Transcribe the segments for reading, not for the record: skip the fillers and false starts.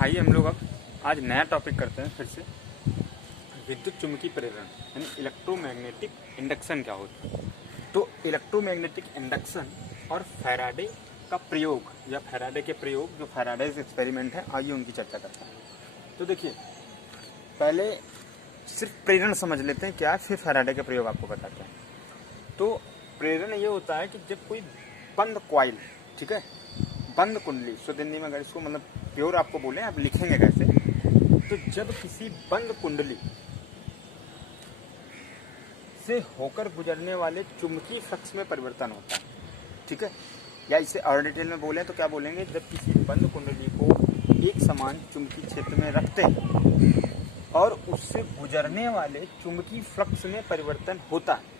आइए हम लोग अब आज नया टॉपिक करते हैं फिर से। विद्युत चुम्बकीय प्रेरण यानी इलेक्ट्रोमैग्नेटिक इंडक्शन क्या होता है। तो इलेक्ट्रोमैग्नेटिक इंडक्शन और फैराडे का प्रयोग या फैराडे के प्रयोग जो फैराडेज एक्सपेरिमेंट है, आइए उनकी चर्चा करते हैं। तो देखिए, पहले सिर्फ प्रेरण समझ लेते हैं क्या है, फिर फैराडे के प्रयोग आपको बताते हैं। तो प्रेरण ये होता है कि जब कोई बंद कॉइल, ठीक है, बंद कुंडली, शुद्ध हिंदी में अगर इसको मतलब प्योर आपको बोले, आप लिखेंगे कैसे, तो जब किसी बंद कुंडली से होकर गुजरने वाले चुंबकीय फ्लक्स में परिवर्तन होता है, ठीक है, या इसे और डिटेल में बोले तो क्या बोलेंगे, जब किसी बंद कुंडली को एक समान चुंबकीय क्षेत्र में रखते हैं और उससे गुजरने वाले चुंबकीय फ्लक्स में परिवर्तन होता है,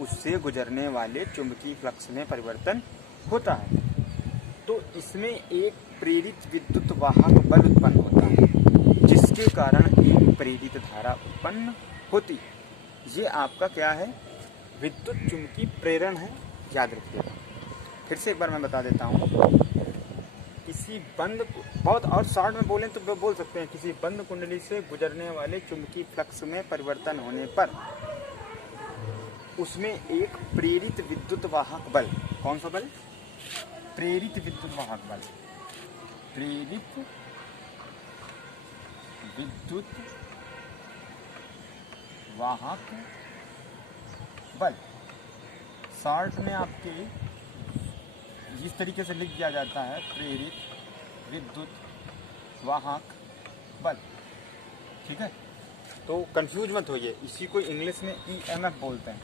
उससे गुजरने वाले चुंबकीय फ्लक्स में परिवर्तन होता है, तो इसमें एक प्रेरित विद्युत वाहक बल उत्पन्न होता है, जिसके कारण एक प्रेरित धारा उत्पन्न होती है। ये आपका क्या है, विद्युत चुम्बकीय प्रेरण है, याद रखिएगा। फिर से एक बार मैं बता देता हूँ। किसी बंद, बहुत और शॉर्ट में बोलें तो बोल सकते हैं, किसी बंद कुंडली से गुजरने वाले चुंबकीय फ्लक्स में परिवर्तन होने पर उसमें एक प्रेरित विद्युत वाहक बल, कौन सा बल, प्रेरित विद्युत वाहक बल, प्रेरित विद्युत वाहक बल, शॉर्ट में आपके जिस तरीके से लिख दिया जाता है, प्रेरित विद्युत वाहक बल, ठीक है। तो कंफ्यूज मत होइए, इसी को इंग्लिश में ईएमएफ बोलते हैं,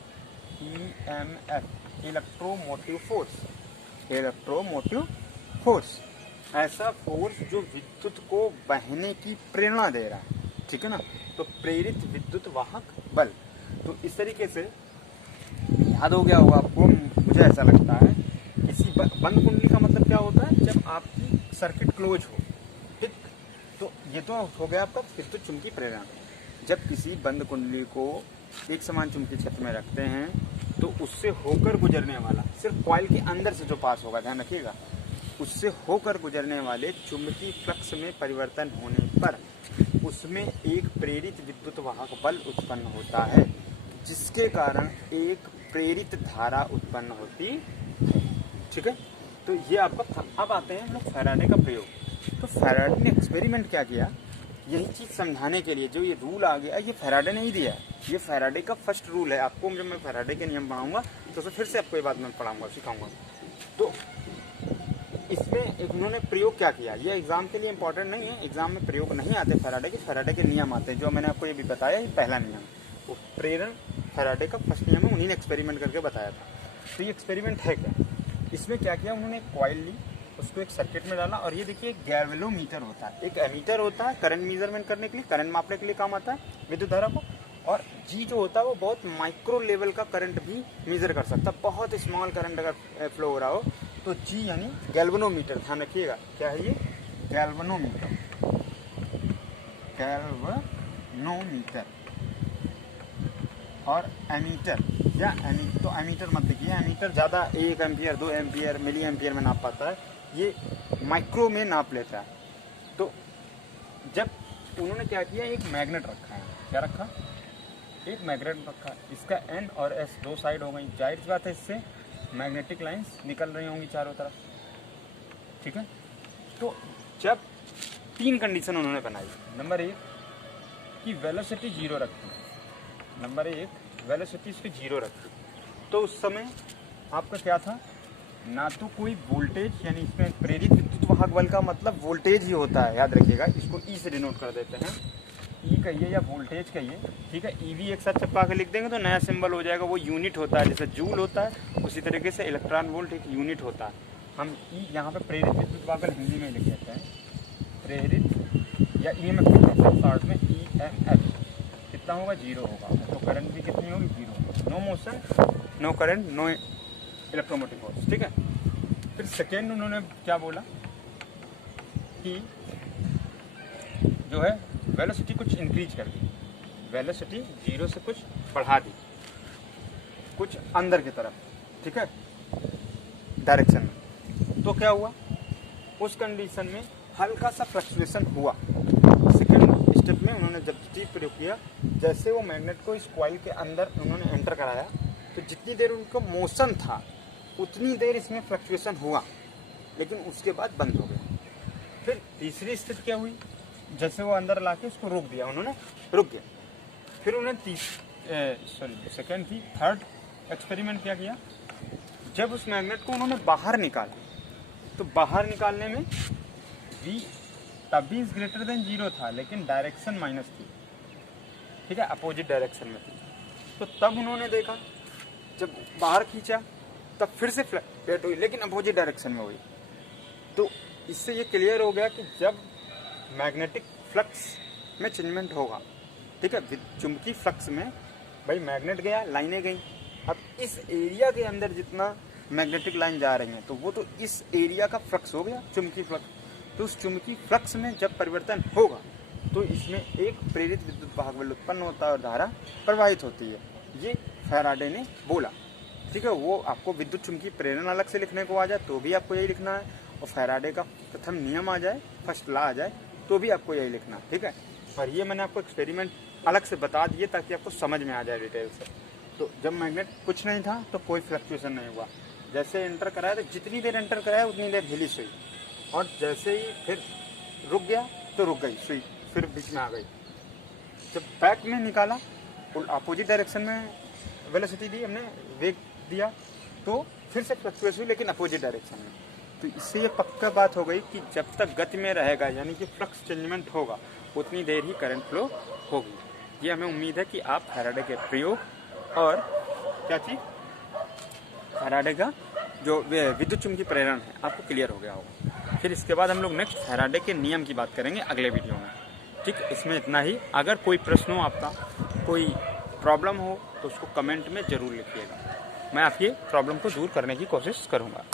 EMF, electromotive force, electromotive force, ऐसा फोर्स जो विद्युत को बहने की प्रेरणा दे रहा है, ठीक है ना। तो प्रेरित विद्युत वाहक बल, तो इस तरीके से याद हो गया होगा आपको, मुझे ऐसा लगता है। किसी बंद कुंडली का मतलब क्या होता है, जब आपकी सर्किट क्लोज हो, ठीक। तो ये तो हो गया आपका विद्युत चुम्बकीय प्रेरण। जब किसी बंद कुंडली को एक समान चुम्बकीय क्षेत्र में रखते हैं तो उससे होकर गुजरने वाला, सिर्फ कॉइल के अंदर से जो पास होगा, ध्यान रखिएगा, उससे होकर गुजरने वाले चुंबकीय फ्लक्स में परिवर्तन होने पर उसमें एक प्रेरित विद्युत वाहक बल उत्पन्न होता है, जिसके कारण एक प्रेरित धारा उत्पन्न होती है, ठीक है। तो ये आपका था। अब आते हैं हम लोग फैराडे का प्रयोग। तो फैराडे ने एक्सपेरिमेंट क्या किया, यही चीज़ समझाने के लिए जो ये रूल आ गया, ये फैराडे ने ही दिया है, ये फैराडे का फर्स्ट रूल है। आपको जब मैं फैराडे के नियम पढ़ाऊंगा तो फिर से आपको ये बात मैं पढ़ाऊंगा, सिखाऊंगा। तो इसमें उन्होंने प्रयोग क्या किया, ये एग्जाम के लिए इंपॉर्टेंट नहीं है, एग्जाम में प्रयोग नहीं आते फैराडे के, फैराडे के नियम आते हैं, जो मैंने आपको ये भी बताया, ये पहला नियम, वो प्रेरण फैराडे का फर्स्ट नियम है, उन्हीं ने एक्सपेरिमेंट करके बताया था। तो ये एक्सपेरिमेंट है क्या, इसमें क्या किया उन्होंने, कॉइल ली, उसको एक सर्किट में डाला, और ये देखिए गैल्वेनोमीटर होता है, एक एमीटर होता है करंट मेजरमेंट करने के लिए, करंट मापने के लिए काम आता है विद्युत धारा को, और जी जो होता है वो बहुत माइक्रो लेवल का करंट भी मेजर कर सकता है, बहुत स्मॉल करंट अगर फ्लो हो रहा हो तो जी यानी गैल्वेनोमीटर, ध्यान रखिएगा क्या है ये, गैल्वेनोमीटर, गैल्वेनोमीटर, और एमीटर या तो एमीटर मत देखिए, एमीटर ज़्यादा 1 एम्पियर 2 एम्पियर मिली एम्पियर में नाप पाता है, ये माइक्रो में नाप लेता है। तो जब उन्होंने क्या किया, एक मैग्नेट रखा है, क्या रखा, एक मैग्नेट रखा, इसका एन और एस दो साइड हो गई, जाहिर सी बात है इससे मैग्नेटिक लाइंस निकल रही होंगी चारों तरफ, ठीक है। तो जब 3 कंडीशन उन्होंने बनाई, नंबर 1 कि वेलोसिटी 0 रखी, नंबर 1 वेलोसिटी इसकी 0 रखी, तो उस समय आपका क्या था, ना तो कोई वोल्टेज, यानी इसमें प्रेरित विद्युत वाहक बल का मतलब वोल्टेज ही होता है, याद रखिएगा, इसको ई से डिनोट कर देते हैं, ई कहिए या वोल्टेज कहिए, ठीक है। ईवी एक साथ चपका के लिख देंगे तो नया सिंबल हो जाएगा, वो यूनिट होता है, जैसे जूल होता है उसी तरीके से इलेक्ट्रॉन वोल्ट एक यूनिट होता है। हम ई यहाँ पे प्रेरित विद्युत वाहक बल हिंदी में लिख देते हैं, प्रेरित या ई एम एफ शॉर्ट में EMF, कितना होगा, 0 होगा, तो करंट भी कितनी होगी, 0, no motion no current no electromotive force, ठीक है। फिर सेकेंड उन्होंने क्या बोला कि जो है वेलोसिटी कुछ इंक्रीज कर दी, वेलोसिटी 0 से कुछ बढ़ा दी, कुछ अंदर की तरफ, ठीक है, डायरेक्शन में। तो क्या हुआ, उस कंडीशन में हल्का सा फ्लक्चुएशन हुआ। सेकेंड स्टेप में उन्होंने जब चीज प्रयोग किया, जैसे वो मैग्नेट को इस कॉइल के अंदर उन्होंने एंटर कराया, तो जितनी देर उनका मोशन था उतनी देर इसमें फ्लक्चुएशन हुआ, लेकिन उसके बाद बंद हो गया। फिर तीसरी स्थिति क्या हुई, जैसे वो अंदर लाके उसको रोक दिया, उन्होंने रुक गया। फिर उन्होंने सेकेंड थी थर्ड एक्सपेरिमेंट क्या किया, जब उस मैग्नेट को उन्होंने बाहर निकाला, तो बाहर निकालने में v तभी इज ग्रेटर देन 0 था, लेकिन डायरेक्शन माइनस थी, ठीक है, अपोजिट डायरेक्शन में थी। तो तब उन्होंने देखा, जब बाहर खींचा तब फिर से फ्लैट हुई, लेकिन अपोजिट डायरेक्शन में हुई। तो इससे ये क्लियर हो गया कि जब मैग्नेटिक फ्लक्स में चेंजमेंट होगा, ठीक है, चुंबकीय फ्लक्स में भाई मैग्नेट गया, लाइनें गई, अब इस एरिया के अंदर जितना मैग्नेटिक लाइन जा रही हैं, तो वो तो इस एरिया का फ्लक्स हो गया, चुंबकीय फ्लक्स। तो उस चुंबकीय फ्लक्स में जब परिवर्तन होगा, तो इसमें एक प्रेरित विद्युत वाहक बल उत्पन्न होता है और धारा प्रवाहित होती है। ये फैराडे ने बोला, ठीक है। वो आपको विद्युत चुंबकीय प्रेरण अलग से लिखने को आ जाए तो भी आपको यही लिखना है, और फैराडे का प्रथम नियम आ जाए, फर्स्ट लॉ आ जाए तो भी आपको यही लिखना है, ठीक है। और ये मैंने आपको एक्सपेरिमेंट अलग से बता दिए ताकि आपको समझ में आ जाए डिटेल से। तो जब मैग्नेट कुछ नहीं था तो कोई फ्लक्चुएशन नहीं हुआ, जैसे एंटर कराया तो जितनी देर एंटर कराया उतनी देर हिली सुई, और जैसे ही फिर रुक गया तो रुक गई सुई, फिर बीच में आ गई। जब बैक में निकाला, अपोजिट डायरेक्शन में वेलोसिटी दी हमने, वेग दिया, तो फिर से फ्लक्चुएशन हुई, लेकिन अपोजिट डायरेक्शन में। तो इससे ये पक्का बात हो गई कि जब तक गति में रहेगा, यानी कि फ्लक्स चेंजमेंट होगा, उतनी देर ही करंट फ्लो होगी। ये हमें उम्मीद है कि आप फैराडे के प्रयोग और क्या चीज़, फैराडे का जो विद्युत चुंबकीय प्रेरण है आपको क्लियर हो गया होगा। फिर इसके बाद हम लोग नेक्स्ट फैराडे के नियम की बात करेंगे अगले वीडियो में, ठीक। इसमें इतना ही। अगर कोई प्रश्न हो आपका, कोई प्रॉब्लम हो, तो उसको कमेंट में ज़रूर लिखिएगा, मैं आपकी प्रॉब्लम को दूर करने की कोशिश करूँगा।